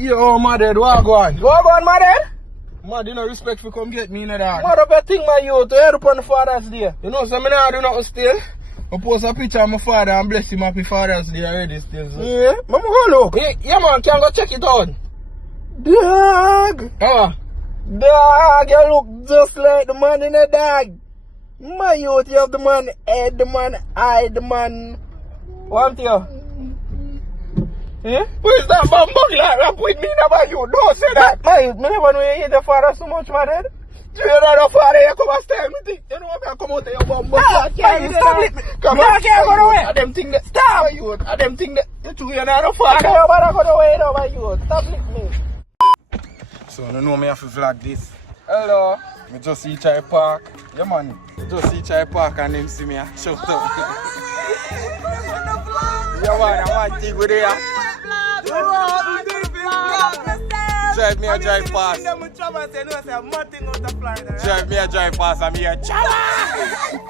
Yo, Madhead, what go on? What go on, Madhead? Mad, you know, respect for come get me in the dog. Mad up your thing, my youth. You head up on the Father's Day. You know, so I don't do nothing still. I post a picture of my father and bless him happy Father's Day already still. So. Yeah, but go look. Yeah, man, can go check it out. Dog! Dog, you look just like the man in the dog. My youth, you have the man head, the man eye, the man. Want you? Eh? Who is that bambugler rap with me about you? Don't say that. My youth, I never know you hate the father so much, man. You know the father, you come and stay with me. You know what I come out of your bambugler. Stop it. Come on. I can't go away. I them think that. Stop. My youth, I them think that. You two, you're not the father. I can't go away, no, my youth. Stop it, me. So, you know me have to vlog this. Hello. I just see Chai Park. Yeah, man. Just see Chai Park and them see me and shout up. Yeah, man, I want to take with you. Drive me a drive past. Drive me a drive past and me a Trabass.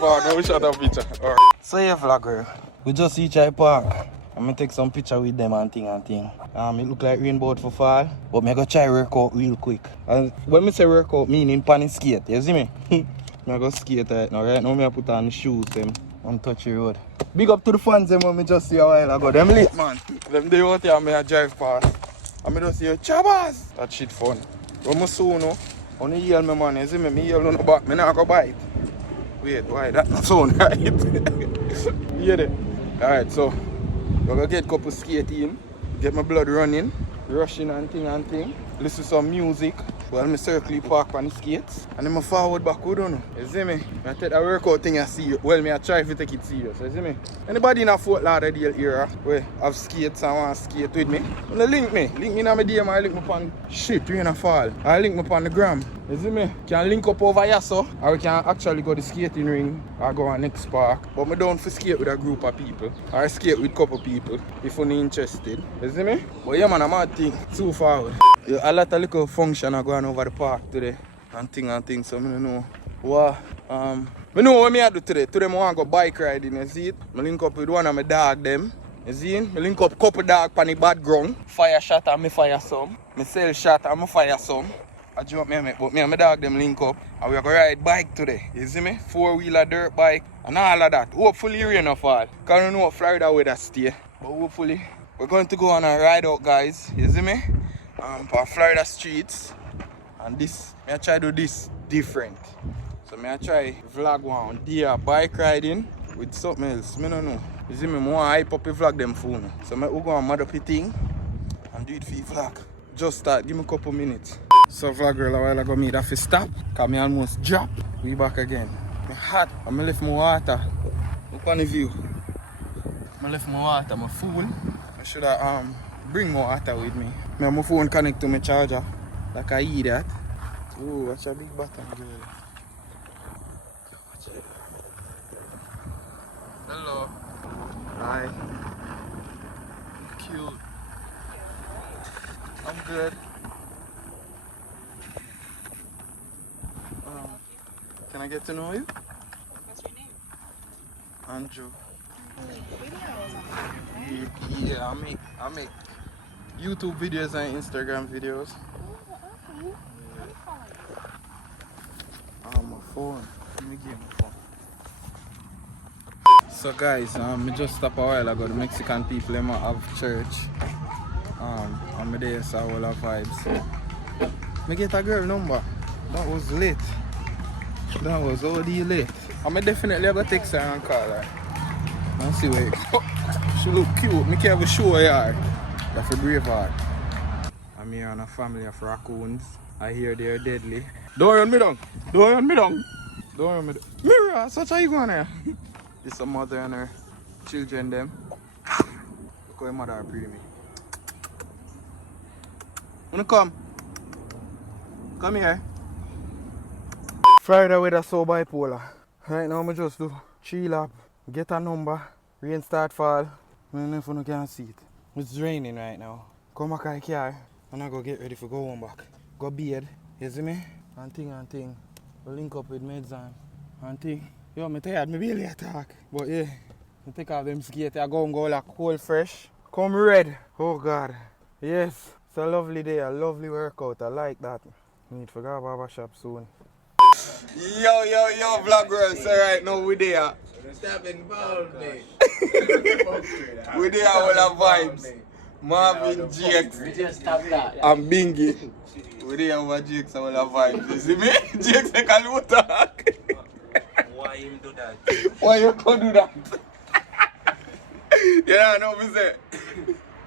Oh, no, we shot a picture. Right. So, yeah, vlogger. We just see Chai Park. I'm gonna take some picture with them and thing. It look like rain about for fall, but I'm gonna try work out real quick. And when I say work out, meaning pan skate, you see me? I'm gonna skate right now. Right now, I put on the shoes them and touch the road. Big up to the fans them when I just see a while ago. Them late, man. Them day out here, I drive past. And I just see Trabass. That shit fun. When I soon know, I want to yell me, man. You see me? I yell on the back. I not go bite. Wait, why? That not sound right. You hear it? Alright, so. I'm gonna get a couple skating, get my blood running, rushing and thing. Listen to some music while I circle park on the skates. And then I forward backward, don't know. You see me? I take that workout thing I see. Well, I try to take it serious. You see me? Anybody in a Fort Lauderdale area where have skates and want to skate with me? Link me in my DM, I link me upon shit, rain and fall. I link me upon the gram. You see me? Can link up over here so, or we can actually go to the skating ring or go on next park. But I don't skate with a group of people. Or skate with a couple people if you're interested. You see me? But yeah, man, I'm not think too forward. Yeah, a lot of little function are going over the park today. And thing, so I don't know what. I know what I do today. Today I want to go bike riding, you see it? I link up with one of my dog them. You see it? I link up couple dog on the background. Fire shot and I fire some. I sell shot and I fire some. I jump me, but me and my dog them link up and we are going to ride bike today. You see me? 4-wheeler dirt bike and all of that. Hopefully rain will fall. Because I don't know what Florida weather stay. But hopefully we're going to go on a ride out, guys. You see me? For Florida streets. And this, I try to do this different. So I try vlog one there bike riding with something else. I don't know. You see me? I want to hype up the vlog them phone. So I go and mad up the thing and do it for the vlog. Just start, give me a couple minutes. So vlog girl a while ago me have to stop. Cause me almost drop. We back again. I'm hot. I'm left my water. Look on the view. I left my water, my phone. I should have bring more water with me. My phone connect to my charger. Like I eat that. Oh, that's a big button, girl. Hello. Hi. Cute. I'm good. Can I get to know you? What's your name? Andrew. Videos. Yeah, I make YouTube videos and Instagram videos. My phone. Let me give my phone. So guys, I just stopped a while ago. The Mexican people they have church. I'm there, so I will have vibes. I get a girl number. That was late. That was OD late. I'm definitely gonna text her and call her. And see where she look cute. I can't even show her. That's a brave heart. I'm here on a family of raccoons. I hear they're deadly. Don't run me down. Don't run me down. Don't run me down. Mira, such a you going there? This is a mother and her children them. Look how your mother are pretty me. Wanna come? Come here. Friday weather so bipolar. Right now I just do 3 laps, get a number, rain start fall. I don't know if you can see it. It's raining right now. Come back to the car and I go get ready for go home back. Go bed, you see me? And thing. We link up with meds and thing. Yo, I'm tired, I barely attack. But yeah, I take off them skate, I go and go like cold fresh. Come red. Oh God. Yes, it's a lovely day, a lovely workout. I like that. Need to go to barber shop soon. Yo, vlog girl. So right now we there. Stop involved me. We there all the vibes. Marvin, Jakes, and Bingy. We there over Jakes all the vibes. You see me? Jakes make a little talk. Why him do that? Why you can't do that? You don't know what me say?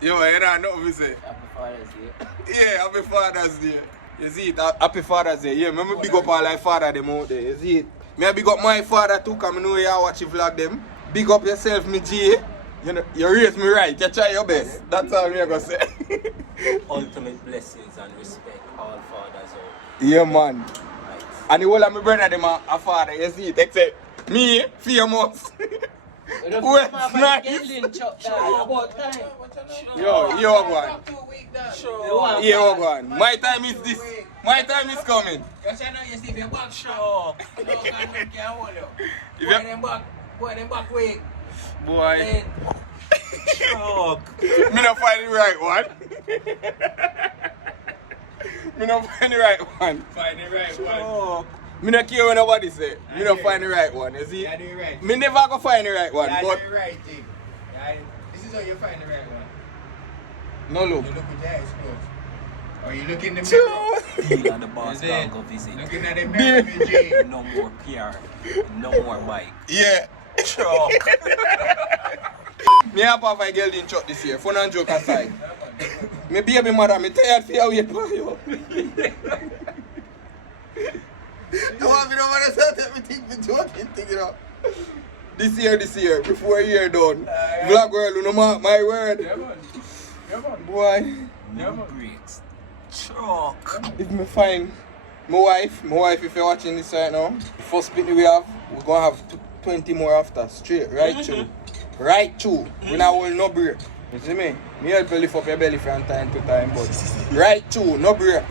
Yo, you don't know what me say? Happy Father's Day. Yeah, happy Father's Day. You see it? Happy Father's Day. Yeah, me big up all like father them out there. You see it? Me big up my father too, because I know you watch the vlog them. Big up yourself, me G. You know, you raise me right. You try your best. That's all me gonna say. Ultimate blessings and respect all fathers out. Yeah, man. Right. And the whole of my brother them a father. You see it? Except me, famous. Well, nice. Yo, go on. Yo, go on. My time is this. My time is coming. Boy. Me not find the right one. Me not find the right one. Find the right one. Me not care what nobody say. Me not find the right one. You see? Yeah, do right. Me never go find the right one. Yeah, But do right thing. Yeah, this is how you find the right one. no look. You look with your eyes closed. Or you look in the mirror. True. You and the boss can't go visit. Looking at the mirror, me G. No more PR, no more bike. Yeah. Truck. Me have a girl in church this year. Fun and joke aside. Me baby mother, me tired for you wait for you. You want me to understand everything for joking thing, you know. This year, before a year done. Vlog world, you know my word. Boy. No brakes. Truck. If me find my wife if you're watching this right now, first picnic we have, we're gonna have 20 more after, straight, right through. Right through. We not hold no break. You see me? Me help you lift up your belly from time to time, but right through, no break.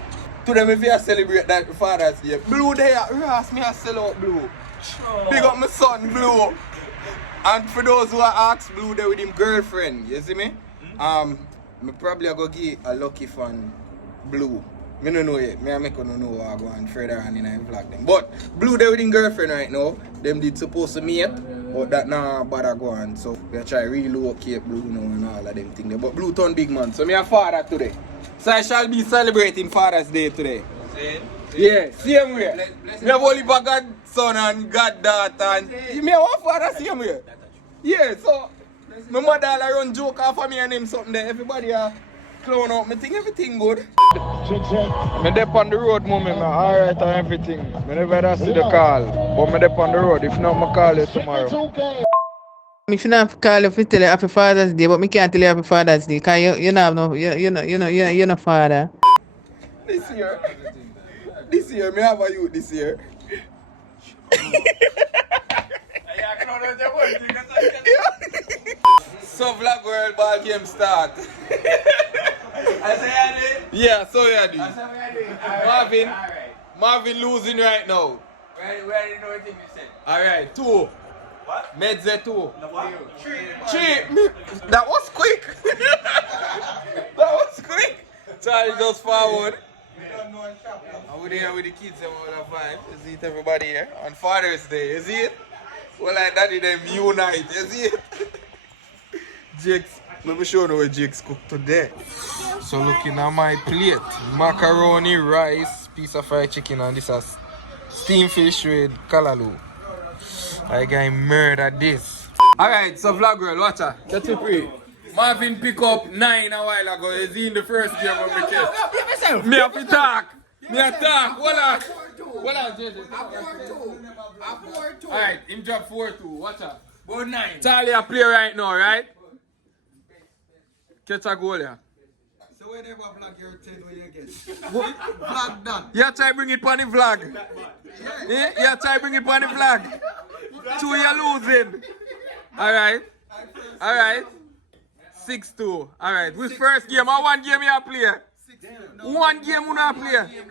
To them if you celebrate that Father's Day. Blue there, Ross, me a sell out Blue. Truck. Big up my son, Blue. And for those who are asked, Blue there with him girlfriend, you see me? Me probably go give a lucky fan Blue. Me no know yet. Me and Meko no know what I go on further on in the vlog them. But Blue there with him girlfriend right now. Them did supposed to meet, but that nah bother go on. So we try really locate Blue now and all of them things there. But Blue turn big man. So me a father today. So I shall be celebrating Father's Day today. Yeah, same way. Me have only for God son and God daughter and me have one father same way. Yeah, so my mother all run joke off of me and him something there. Everybody clown out. Me think everything good. Me dep on the road moment, man. Alright and everything. Me never see the call. But me dep on the road. If not, I call you tomorrow. If you not call you to tell you Happy Father's Day, but me can't tell you Happy Father's Day, cause you know have no you're no father. This year, me have a youth this year. So vlog world ball game start. Yeah, so yeah, dude. Marvin losing right now. Where do you know what you said? Alright, 2. What? Medze 2. No, 3. 3. That was quick. That was quick. Charlie just forward. And we're here with the kids and all the vibe. You see it, everybody here on Father's Day. You see it? Well, like daddy them unite. You see it? Jakes. Let me show you what Jakes cooked today. So looking at my plate, macaroni, rice, piece of fried chicken, and this is steamed fish with callaloo. I got murdered this. Alright, so vlog girl, watch her. That's it free. Marvin pick up 9 a while ago. Is he in the first game of the kids? Me have to talk. Me have to talk. Hold on. Hold on, JJ. I'm 4-2. Alright, him drop 4-2. Watch her. About 9. Charlie a play right now, right? Catch a goal here. So whenever vlog your 10 when you get. Vlog done. You try bring it on the vlog. Yeah, you try bring it on the vlog. 2 you're losing. Alright. Alright. 6-2. Alright. Which first game? Or 1 game you play? 1 game you not play?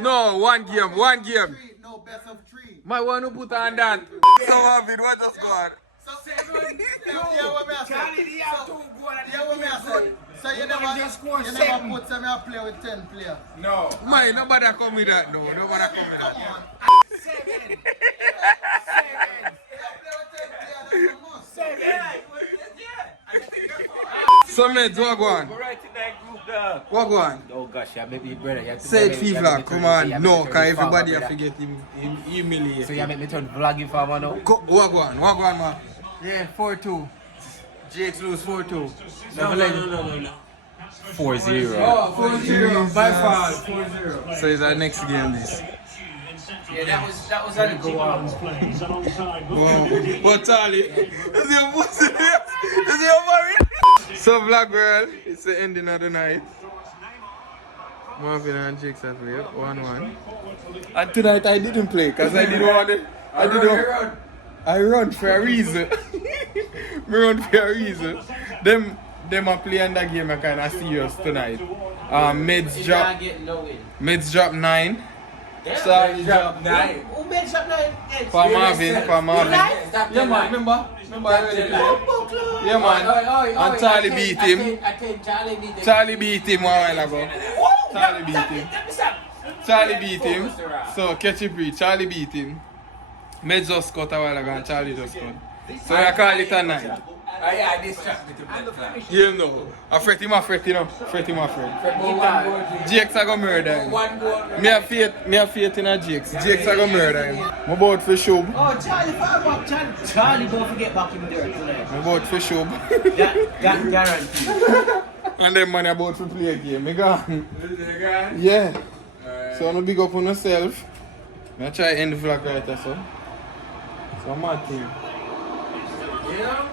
No, 1 game. 1 game. No, best of 3. My one who put on that. So Marvin, what just go on? So you never put some play with 10 players? No. Man, nobody come with that, no. Nobody come with that. 7. So, mates, what go on? We're right in that group, dog. What go on? Oh gosh, yeah, maybe brother. You have to Say it, you have FIFA, to come turn- you on. have to No, turn because it forward, everybody have brother. to get him humiliated. So you make me turn vlogging for man now? What go on? What go on, man? Yeah, 4-2. Jakes lose 4-2. No. 4-0. Oh, 4-0. By far, 4-0. So it's our next game, this. Yeah, that was on the go on. Wow. But Charlie, is your pussy? Is your married? So, Black Girl, it's the ending of the night. Marvin and Jakes have played 1-1. And tonight I didn't play because I didn't want to. I run for a reason. I run for a reason. Them are playing that game are kind of serious tonight. Meds drop 9. Sorry, drop 9. Who made shot 9? For Marvin. Yeah, man, remember? Yeah, man. And Charlie beat him. Charlie beat him 1 while ago. Charlie beat him. So, catch it free. Charlie beat him. Meds just cut a while ago and Charlie just cut. So, I call it a 9. Oh yeah, this track me to play flash. You know. I fret him, you know. Fret him. Jakes are gonna murder him. Me have faith in a Jakes. Jakes are gonna murder him. I'm about for Shub. Oh, Charlie, fall back. Charlie, don't forget back in the dirt tonight. I'm about for Shub. Guarantee. And then man about to play a game. Me gone. Yeah. So I'm gonna big up on yourself. I'm try to end the vlog right there, so. So I'm mad thing. Yeah.